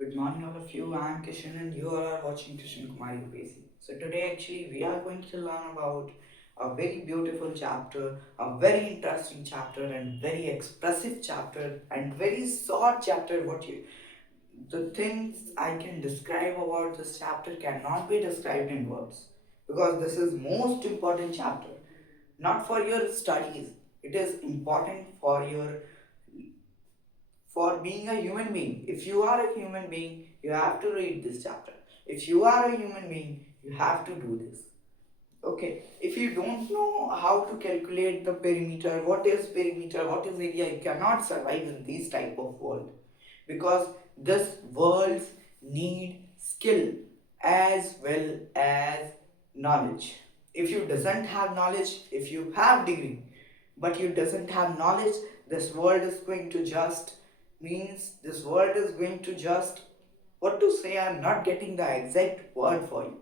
Good morning, all of you. I am Kishan, and you are watching Kishan Kumari UPSC. So today, actually, we are going to learn about a very beautiful chapter, a very interesting chapter, and very expressive chapter, and very short chapter. The things I can describe about this chapter cannot be described in words, because this is most important chapter, not for your studies. It is important for being a human being. If you are a human being, you have to read this chapter. If you are a human being, you have to do this. Okay, if you don't know how to calculate the perimeter, what is area, you cannot survive in this type of world, because this world need skill as well as knowledge. If you doesn't have knowledge, if you have degree but you doesn't have knowledge, this world is going to just means this world is going to just, what to say, I'm not getting the exact word for you.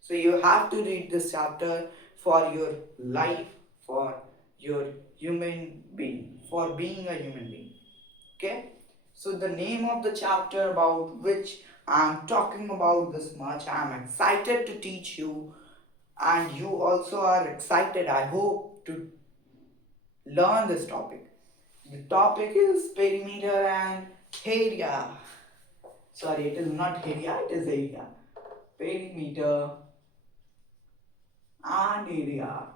So you have to read this chapter for your life, for your human being, for being a human being. Okay? So the name of the chapter about which I'm talking about this much, I'm excited to teach you, and you also are excited, I hope, to learn this topic. The topic is perimeter and area. Sorry, it is not area, it is area. Perimeter and area।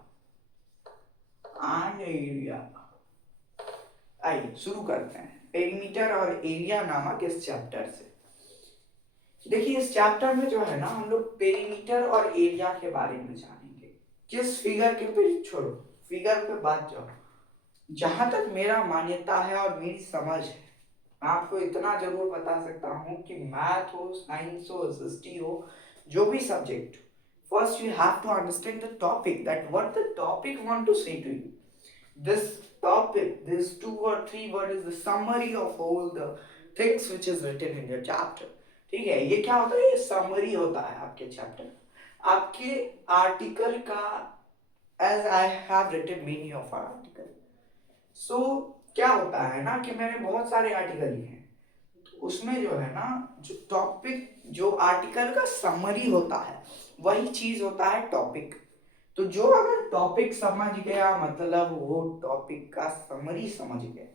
आइए शुरू करते हैं perimeter और area नामक इस chapter से। देखिए, इस चैप्टर में जो है ना, हम लोग पेरीमीटर और एरिया के बारे में जानेंगे। किस फिगर के पे छोड़ो, फिगर पे बात जाओ। जहां तक मेरा मान्यता है और मेरी समझ है, मैं आपको इतना जरूर बता सकता हूँ कि मैथ हो, साइंस हो, हिस्ट्री हो, जो भी subject, first you have to understand the topic, that what the topic want to say to you. This topic, this 2 or 3 word is the summary of all the things which is written in your chapter। ठीक है, ये क्या होता है, ये summary होता है आपके चैप्टर, आपके आर्टिकल का। As I have written many of article, so क्या होता है ना कि मैंने बहुत सारे आर्टिकल लिखे हैं, तो उसमें जो है ना, जो टॉपिक, जो आर्टिकल का समरी होता है, वही चीज होता है टॉपिक। तो जो अगर टॉपिक समझ गया, मतलब वो टॉपिक का समरी समझ गया,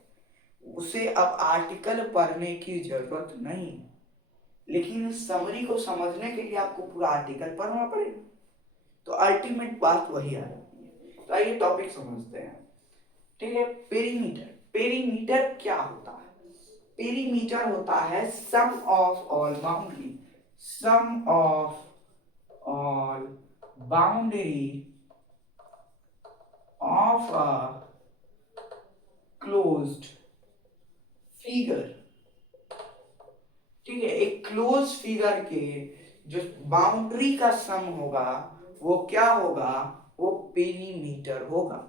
उसे अब आर्टिकल पढ़ने की जरूरत नहीं। लेकिन इस समरी को समझने के लिए आपको पूरा आर्टिकल पढ़ना पड़ेगा, तो अल्टीमेट बात वही आ जाती है। तो आइए टॉपिक समझते हैं। ठीक है, पेरीमीटर। पेरीमीटर क्या होता है? पेरीमीटर होता है sum of all boundary, sum of all boundary of a closed figure। ठीक है, एक क्लोज फिगर के जो बाउंड्री का सम होगा, वो क्या होगा, वो पेरीमीटर होगा।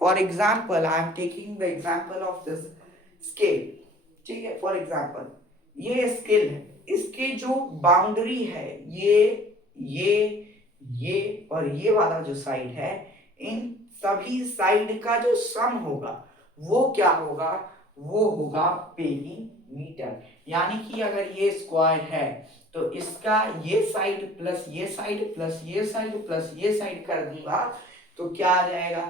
For example, I am taking the example of this scale. ठीक है, फॉर एग्जाम्पल ये स्केल है, इसके जो बाउंड्री है, ये ये और ये वाला जो साइड है, इन सभी साइड का जो सम होगा, वो क्या होगा, वो होगा पेरीमीटर। यानी कि अगर ये स्क्वायर है, तो इसका ये साइड प्लस ये साइड प्लस ये साइड प्लस ये साइड कर दूंगा, तो क्या आ जाएगा,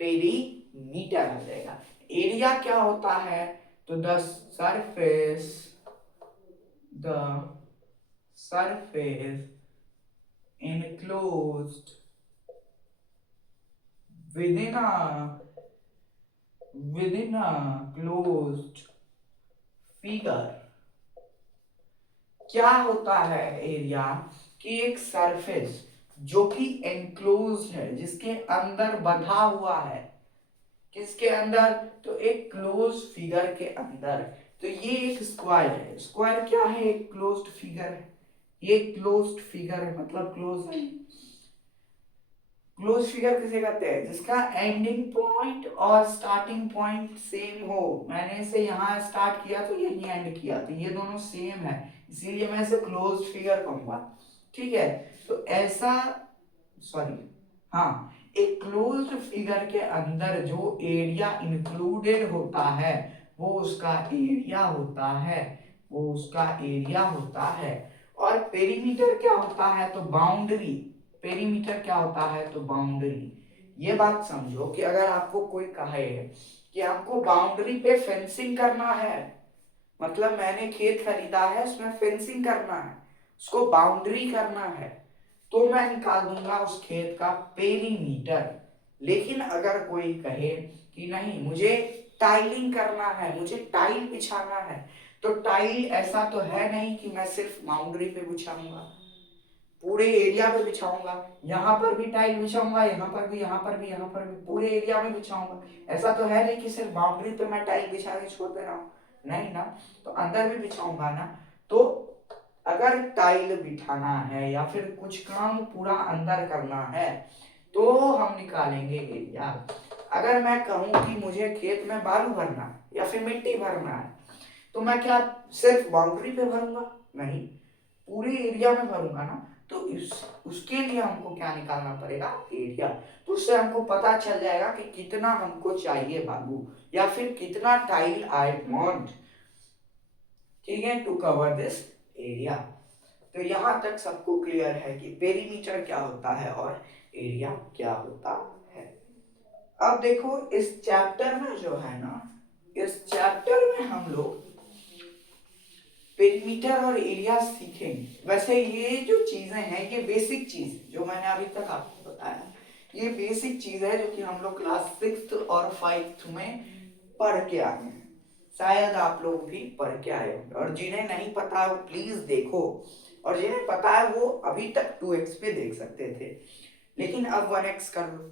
पेरीमीटर आ जाएगा। एरिया क्या होता है, तो the surface enclosed within a closed figure। क्या होता है एरिया, कि एक सरफेस जो कि एनक्लोज है, जिसके अंदर बंधा हुआ है, किसके अंदर, तो एक क्लोज फिगर के अंदर। तो ये एक स्क्वायर है, स्क्वायर क्या है, एक क्लोज्ड फिगर है। ये क्लोज्ड फिगर है, मतलब क्लोज है। क्लोज फिगर किसे कहते हैं, जिसका एंडिंग पॉइंट और स्टार्टिंग पॉइंट सेम हो। मैंने इसे यहाँ स्टार्ट किया तो यही एंड किया, तो ये दोनों सेम है, इसीलिए मैं इसे क्लोज फिगर कहूंगा। ठीक है, तो ऐसा, सॉरी, हाँ, एक क्लोज्ड फिगर के अंदर जो एरिया इंक्लूडेड होता है, वो उसका एरिया होता है। वो उसका एरिया होता है। और पेरीमीटर क्या होता है? तो बाउंड्री। पेरीमीटर क्या होता है? तो बाउंड्री। ये बात समझो कि अगर आपको कोई कहे कि आपको बाउंड्री पे फेंसिंग करना है, मतलब मैंने खेत खरीदा है, उसमें फेंसिंग करना है, उसको बाउंड्री करना है, तो मैं निकाल दूंगा उस खेत का पेरीमीटर। लेकिन अगर कोई कहे कि नहीं, मुझे टाइलिंग करना है, मुझे टाइल बिछाना है, तो टाइल ऐसा तो है नहीं कि मैं सिर्फ बाउंड्री पे बिछाऊंगा, पूरे एरिया पे बिछाऊंगा। यहाँ पर भी टाइल बिछाऊंगा, यहाँ पर भी, यहाँ पर भी, यहाँ पर भी, पूरे एरिया में बिछाऊंगा। ऐसा तो है नहीं कि सिर्फ बाउंड्री पे मैं टाइल बिछा के छोड़ दे रहा हूँ, नहीं ना, तो अंदर भी बिछाऊंगा ना। तो अगर टाइल बिठाना है या फिर कुछ काम पूरा अंदर करना है, तो हम निकालेंगे एरिया। अगर मैं कहूँ कि मुझे खेत में बालू भरना है या फिर मिट्टी भरना है, तो मैं क्या सिर्फ बाउंड्री पे भरूंगा? नहीं, पूरे एरिया में भरूंगा ना। तो उसके लिए हमको क्या निकालना पड़ेगा? एरिया। तो उससे हमको पता चल जाएगा कि कितना हमको चाहिए बालू या फिर कितना टाइल आई वांट, ठीक है, टू कवर दिस एरिया। तो यहां तक सबको क्लियर है कि पेरीमीटर क्या होता है और एरिया क्या होता है। अब देखो इस चैप्टर में जो है ना, इस चैप्टर में हम लोग पेरीमीटर और एरिया सीखेंगे। वैसे ये जो चीजें हैं, ये बेसिक चीज जो मैंने अभी तक आपको बताया, ये बेसिक चीज है जो कि हम लोग क्लास 6 और 5 में पढ़ के आए हैं। शायद आप लोग भी पढ़ के आए होंगे, और जिन्हें नहीं पता है वो प्लीज देखो, और जिन्हें पता है वो अभी तक 2x पे देख सकते थे, लेकिन अब 1x कर लो,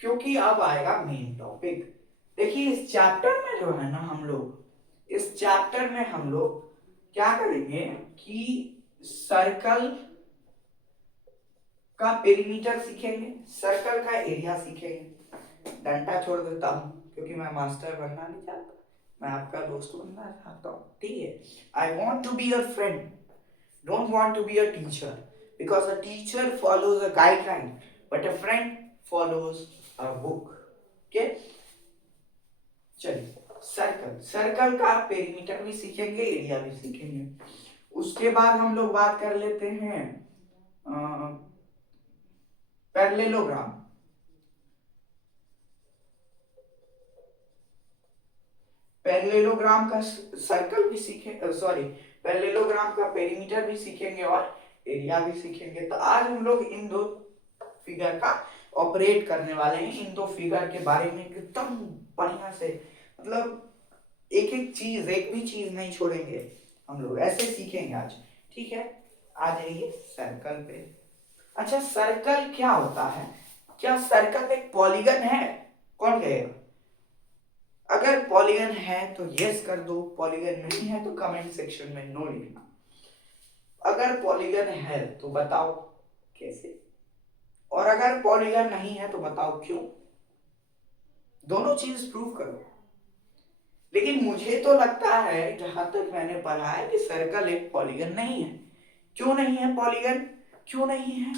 क्योंकि अब आएगा मेन टॉपिक। देखिए इस चैप्टर में जो है ना, हम लोग इस चैप्टर में हम लोग क्या करेंगे कि सर्कल का पेरीमीटर सीखेंगे, सर्कल का एरिया सीखेंगे। डंडा छोड़ देता हूं क्योंकि मैं मास्टर बनना नहीं चाहता, मैं आपका दोस्त बनना चाहता हूँ, ठीक है। I want to be your friend, don't want to be a teacher, because a teacher follows a guideline but a friend follows a book. Okay, चलिए सर्कल, सर्कल का पेरीमीटर भी सीखेंगे, एरिया भी सीखेंगे। उसके बाद हम लोग बात कर लेते हैं पैरेललोग्राम। पैरेललोग्राम का सर्कल भी सीखे, सॉरी, पैरेललोग्राम का पेरीमीटर भी सीखेंगे और एरिया भी सीखेंगे। तो आज हम लोग इन दो फिगर का ऑपरेट करने वाले हैं, इन दो फिगर के बारे में एकदम बढ़िया से, मतलब एक एक चीज, एक भी चीज नहीं छोड़ेंगे, हम लोग ऐसे सीखेंगे आज, ठीक है। आ जाइए सर्कल पे। अच्छा, सर्कल क्या होता है? क्या सर्कल एक पॉलीगन है? कौन कहेगा? अगर पॉलीगन है तो यस कर दो, पॉलीगन नहीं है तो कमेंट सेक्शन में नो लिखना। अगर पॉलीगन है तो बताओ कैसे, और अगर पॉलीगन नहीं है तो बताओ क्यों। दोनों चीज प्रूव करो। लेकिन मुझे तो लगता है, जहां तक मैंने पढ़ा है, कि सर्कल एक पॉलीगन नहीं है। क्यों नहीं है पॉलीगन? क्यों नहीं है?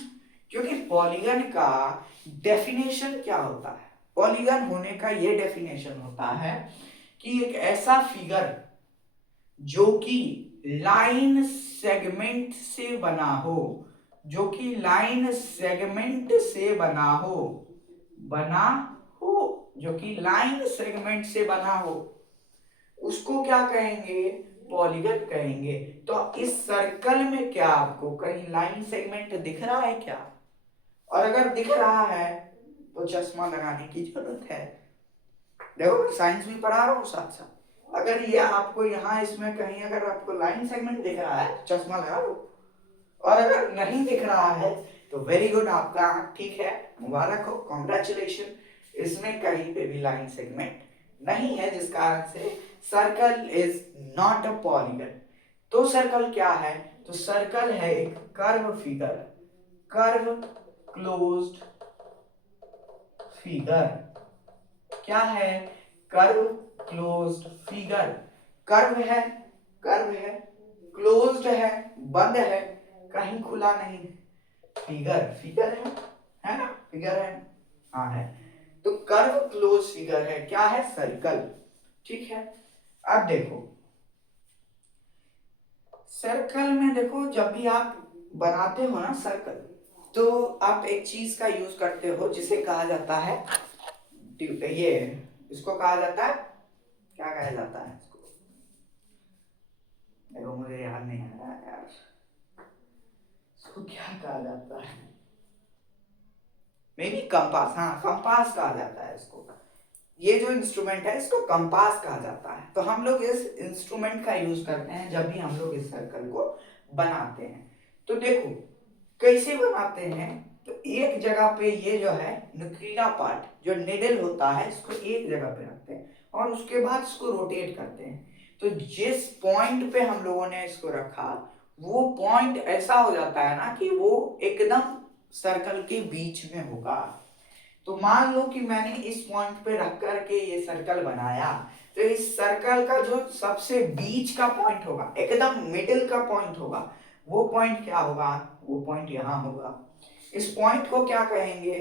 क्योंकि पॉलीगन का डेफिनेशन क्या होता है? पॉलीगन होने का ये डेफिनेशन होता है कि एक ऐसा फिगर जो कि लाइन सेगमेंट से बना हो, जो कि लाइन सेगमेंट से बना हो, बना हो, जो कि लाइन सेगमेंट से बना हो, उसको क्या कहेंगे? पॉलीगन कहेंगे। तो इस सर्कल में क्या आपको कहीं लाइन सेगमेंट दिख रहा है क्या? और अगर दिख रहा है तो चश्मा लगाने की जरूरत है। देखो साइंस भी पढ़ा रहा हूँ साथ साथ। अगर ये आपको यहाँ इसमें कहीं अगर आपको लाइन सेगमेंट दिख रहा है तो चश्मा लगा लो, और अगर नहीं दिख रहा है तो वेरी गुड, आपका आंख ठीक है, मुबारक हो, कॉन्ग्रेचुलेशन। इसमें कहीं पे भी लाइन सेगमेंट नहीं है, जिस कारण से circle is not a polygon. तो सर्कल क्या है? तो सर्कल है एक curve figure, curve closed figure. क्या है? Curve closed figure. कर्व है, कर्व है, क्लोज्ड है, बंद है, कहीं खुला नहीं। फिगर, फिगर है ना, फिगर है, हाँ है। तो कर्व क्लोज फिगर है, क्या है? सर्कल, ठीक है। अब देखो सर्कल में देखो, जब भी आप बनाते हो ना सर्कल, तो आप एक चीज का यूज करते हो जिसे कहा जाता है, ये इसको कहा जाता है, क्या कहा जाता है इसको, देखो मुझे याद नहीं आ रहा है यार, इसको क्या कहा जाता है, मे बी कंपास, हाँ कंपास कहा जाता है इसको। ये जो इंस्ट्रूमेंट है इसको कंपास कहा जाता है। तो हम लोग इस इंस्ट्रूमेंट का यूज करते हैं जब भी हम लोग इस सर्कल को बनाते हैं। तो देखो कैसे बनाते हैं, तो एक जगह पे ये जो है नुकीला पार्ट जो निडल होता है इसको एक जगह पे रखते हैं और उसके बाद इसको रोटेट करते हैं। तो जिस पॉइंट पे हम लोगों ने इसको रखा वो पॉइंट ऐसा हो जाता है ना कि वो एकदम सर्कल के बीच में होगा। तो मान लो कि मैंने इस पॉइंट पे रख करके ये सर्कल बनाया, तो इस सर्कल का जो सबसे बीच का पॉइंट होगा, एकदम मिडिल का पॉइंट होगा, वो पॉइंट क्या होगा, वो पॉइंट यहाँ होगा। इस पॉइंट को क्या कहेंगे,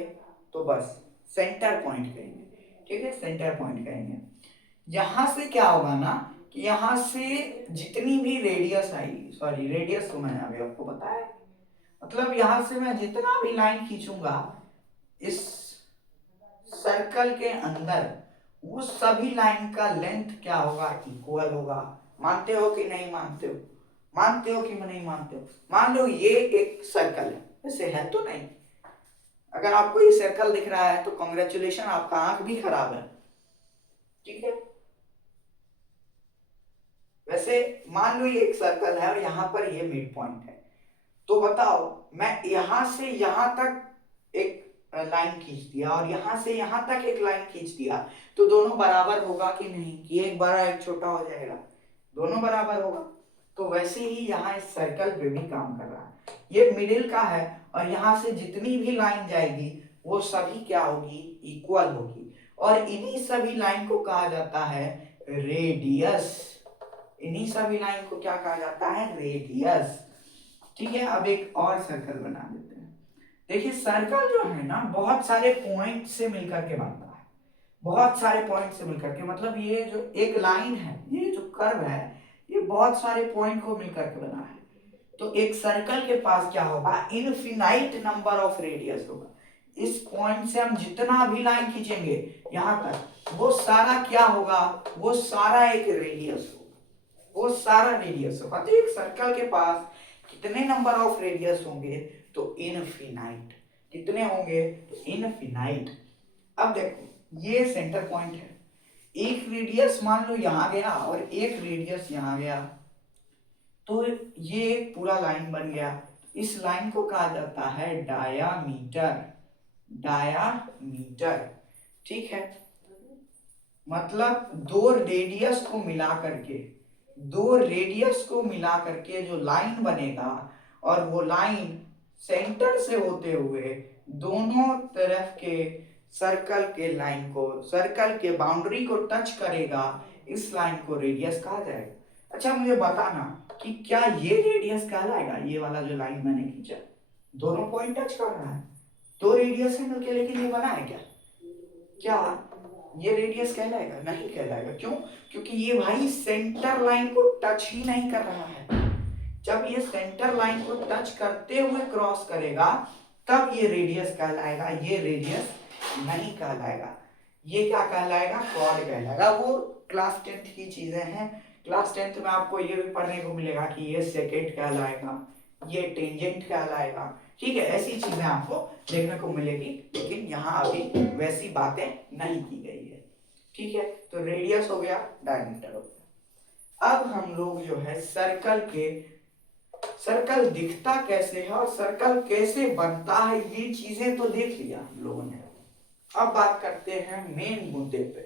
तो बस सेंटर पॉइंट कहेंगे। ठीक है, सेंटर पॉइंट कहेंगे। यहां से क्या होगा ना कि यहां से जितनी भी रेडियस आएगी, सॉरी रेडियस तो मैंने अभी आपको बताया, मतलब यहां से मैं जितना भी लाइन खींचूंगा इस सर्कल के अंदर, वो सभी लाइन का लेंथ क्या होगा, इक्वल होगा। मानते हो कि नहीं मानते हो, मानते हो कि नहीं मानते हो। मान लो ये एक सर्कल है, वैसे है तो नहीं, अगर आपको ये सर्कल दिख रहा है तो कॉन्ग्रेचुलेशन, आपका आंख भी खराब है। ठीक है, वैसे मान लो ये एक सर्कल है और यहाँ पर ये मिड पॉइंट है। तो बताओ, मैं यहां से यहां तक एक लाइन खींच दिया और यहां से यहां तक एक लाइन खींच दिया, तो दोनों बराबर होगा कि नहीं, कि एक बड़ा एक छोटा हो जाएगा, दोनों बराबर होगा। तो वैसे ही यहाँ इस सर्कल पे भी काम कर रहा है, ये मिडिल का है और यहाँ से जितनी भी लाइन जाएगी वो सभी क्या होगी, इक्वल होगी। और इन्हीं सभी लाइन को कहा जाता है रेडियस, इन्हीं सभी लाइन को क्या कहा जाता है, रेडियस। ठीक है, अब एक और सर्कल बना देते हैं। देखिए सर्कल जो है ना बहुत सारे पॉइंट से मिलकर के बनता है, बहुत सारे पॉइंट से मिलकर के, मतलब ये जो एक लाइन है, ये जो कर्व है, ये बहुत सारे पॉइंट को मिलकर के बना है। तो एक सर्कल के पास क्या होगा, इनफिनाइट नंबर ऑफ रेडियस होगा। इस पॉइंट से हम जितना भी लाइन खींचेंगे यहां तक, वो सारा क्या होगा, वो सारा एक रेडियस होगा, वो सारा रेडियस होगा। तो एक सर्कल के पास कितने नंबर ऑफ रेडियस होंगे, तो इनफिनाइट। कितने होंगे, तो इनफिनाइट। अब देखो ये सेंटर पॉइंट है, एक रेडियस मान लो यहां गया और एक रेडियस यहां गया, तो ये एक पूरा लाइन बन गया। इस लाइन को कहा जाता है डायामीटर, डायामीटर। ठीक है, मतलब दो रेडियस को मिला करके, दो रेडियस को मिला करके जो लाइन बनेगा, और वो लाइन सेंटर से होते हुए दोनों तरफ के सर्कल के लाइन को, सर्कल के बाउंड्री को टच करेगा, इस लाइन को रेडियस कहा जाएगा। अच्छा मुझे बताना कि क्या ये रेडियस कहलाएगा, ये वाला जो लाइन मैंने खींचा, दोनों पॉइंट टच कर रहा है, दो रेडियस है मिलके, लेकिन ये बना है क्या, क्या ये रेडियस कहलाएगा, नहीं कहलाएगा। क्यों, क्योंकि ये भाई सेंटर लाइन को टच ही नहीं कर रहा है। जब ये सेंटर लाइन को टच करते हुए क्रॉस करेगा तब ये रेडियस कहलाएगा, ये रेडियस नहीं कहलाएगा। ये क्या कहलाएगा, कॉर्ड कहलाएगा। वो क्लास 10th की चीजें हैं, क्लास 10th में आपको ये भी पढ़ने को मिलेगा कि ये सेकेंड कहलाएगा, ये टेंजेंट कहलाएगा। ठीक है, ऐसी चीजें आपको देखने को मिलेगी, लेकिन यहाँ अभी वैसी बातें नहीं की गई है। ठीक है, तो रेडियस हो गया, डायमीटर हो गया। अब हम लोग जो है सर्कल के, सर्कल दिखता कैसे है और सर्कल कैसे बनता है, ये चीजें तो देख लिया हम लोगों ने। अब बात करते हैं मेन मुद्दे पे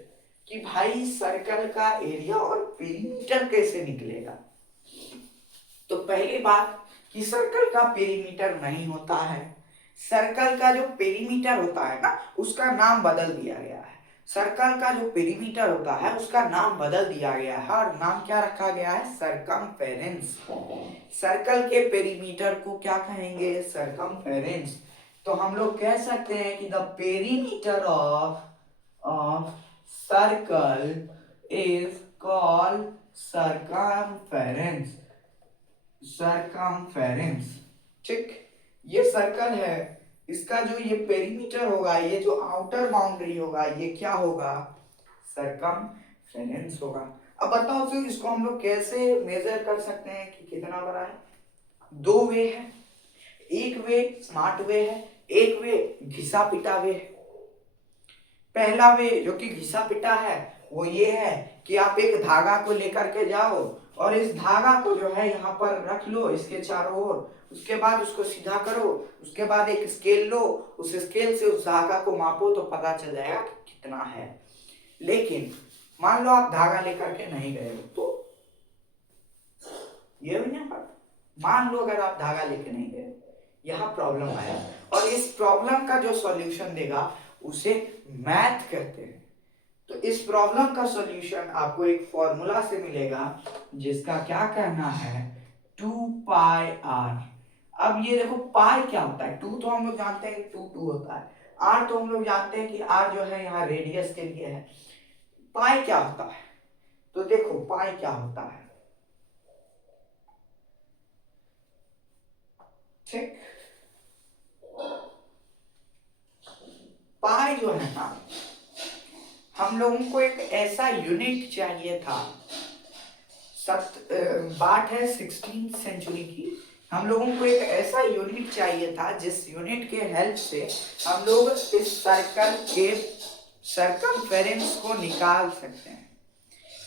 कि भाई सर्कल का एरिया और पेरीमीटर कैसे निकलेगा। तो पहली बात कि सर्कल का पेरीमीटर नहीं होता है, सर्कल का जो पेरीमीटर होता है ना उसका नाम बदल दिया गया है। सर्कल का जो पेरीमीटर होता है उसका नाम बदल दिया गया है और नाम क्या रखा गया है, सरकमफेरेंस। सर्कल के पेरीमीटर को क्या कहेंगे, सरकमफेरेंस। तो हम लोग कह सकते हैं कि the perimeter of circle is called circumference. Circumference. ठीक, ये सर्कल है, इसका जो ये पेरीमीटर होगा, ये जो आउटर बाउंड्री होगा, ये क्या होगा, सरकमफेरेंस होगा। अब बताओ तो इसको हम लोग कैसे मेजर कर सकते हैं कि कितना बड़ा है। दो वे है, एक वे स्मार्ट वे है, एक वे घिसा पिटा वे है। पहला वे जो कि घिसा पिटा है वो ये है कि आप एक धागा को लेकर के जाओ और इस धागा को जो है यहाँ पर रख लो इसके चारों ओर, उसके बाद उसको सीधा करो, उसके बाद एक स्केल लो, उस स्केल से उस धागा को मापो तो पता चल जाएगा कि कितना है। लेकिन मान लो आप धागा लेकर के नहीं गए हो तो ये भी नहीं पता। मान लो अगर आप धागा लेके नहीं गए, यहाँ प्रॉब्लम आया और इस प्रॉब्लम का जो सॉल्यूशन देगा उसे मैथ कहते हैं। तो इस प्रॉब्लम का सॉल्यूशन आपको एक फॉर्मूला से मिलेगा जिसका क्या कहना है 2 पाई आर। अब ये देखो पाई क्या होता है, 2 तो हम लोग जानते हैं कि 2 होता है, आर तो हम लोग जानते हैं कि आर जो है यहाँ रेडियस के लिए है। पाई क्या होता है, तो देखो पाई क्या होता है, ठीक, पाई जो है ना, हम लोगों को एक ऐसा यूनिट चाहिए था, बात है 16th सेंचुरी की, हम लोगों को एक ऐसा यूनिट चाहिए था जिस यूनिट के हेल्प से हम लोग इस सर्कल के सरकमफेरेंस को निकाल सकते हैं।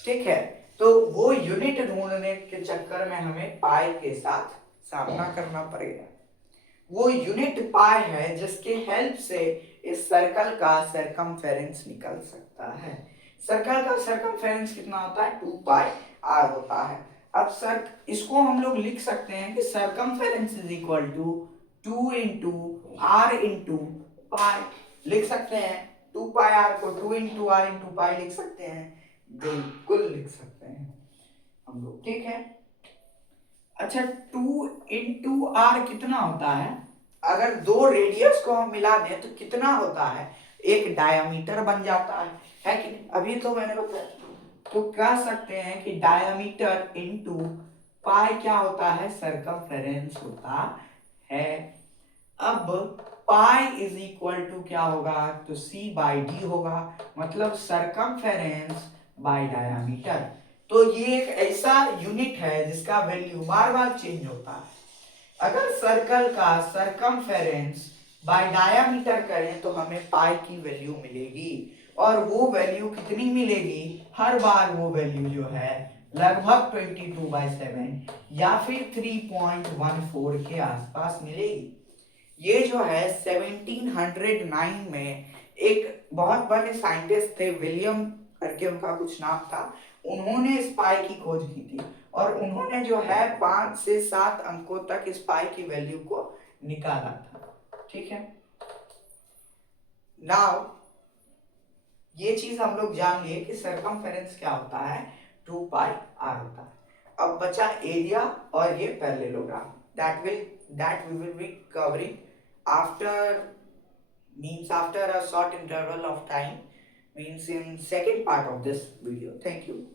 ठीक है, तो वो यूनिट ढूंढने के चक्कर में हमें पाई के साथ सामना करना पड़ेगा। वो यूनिट पाई है जिसके हेल्प से इस सर्कल का सरकमफेरेंस निकल सकता है। सर्कल का सरकमफेरेंस कितना होता है, 2 पाई आर होता है। अब सर इसको हम लोग लिख सकते हैं कि circumference is equal to 2 into r into pi, लिख सकते हैं 2 पाई आर को 2 इंटू आर इंटू पाई लिख सकते हैं, बिल्कुल लिख सकते हैं हम लोग। ठीक है, अच्छा 2 इंटू आर कितना होता है, अगर दो रेडियस को हम मिला दें तो कितना होता है, एक डायामीटर बन जाता है कि नहीं? अभी तो मैंने बताया, तो कह सकते हैं कि डायामीटर इंटू पाई क्या होता है, सरकमफेरेंस होता है। अब पाई इज इक्वल टू क्या होगा, तो सी बाई डी होगा, मतलब सरकमफेरेंस बाय डायामीटर। तो ये एक ऐसा यूनिट है जिसका वैल्यू बार बार चेंज होता है। अगर सर्कल का सरकमफेरेंस बाय डायामीटर करें तो हमें पाई की वैल्यू मिलेगी, और वो वैल्यू कितनी मिलेगी, हर बार वो वैल्यू जो है लगभग 22/7 या फिर 3.14 के आसपास मिलेगी। ये जो है 1709 में एक बहुत बड़े साइंटिस्ट थे, विलियम करके उनका कुछ नाम था, उन्होंने इस पाई की खोज की थी और उन्होंने जो है 5 से 7 अंकों तक इस पाई की वैल्यू को निकाला था। ठीक है, नाउ ये चीज हम लोग जान लिए कि सरकमफेरेंस क्या होता है, 2 पाई आर होता है। अब बचा एरिया और ये parallelogram, that we will be covering after after a short interval of time, means in second part of this video. Thank you.